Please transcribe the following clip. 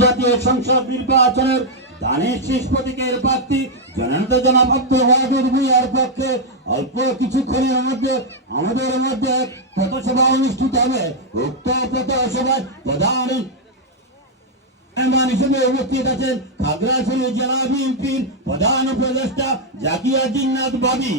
জাতীয় সংসদ নির্বাচনের ধানের শীষ প্রতীকের প্রার্থী জননেতা জনাব আব্দুল ওয়াদুদ ভূঁইয়ার পক্ষে অল্প কিছুক্ষণের মধ্যে আমাদের মধ্যে পথসভা অনুষ্ঠিত হবে। উক্ত পথসভায় প্রধান মেহমান হিসেবে উপস্থিত আছেন খাগড়াছড়ি জেলা বিএনপির প্রধান উপদেষ্টা জাকিয়া জিন্নাত বাবি।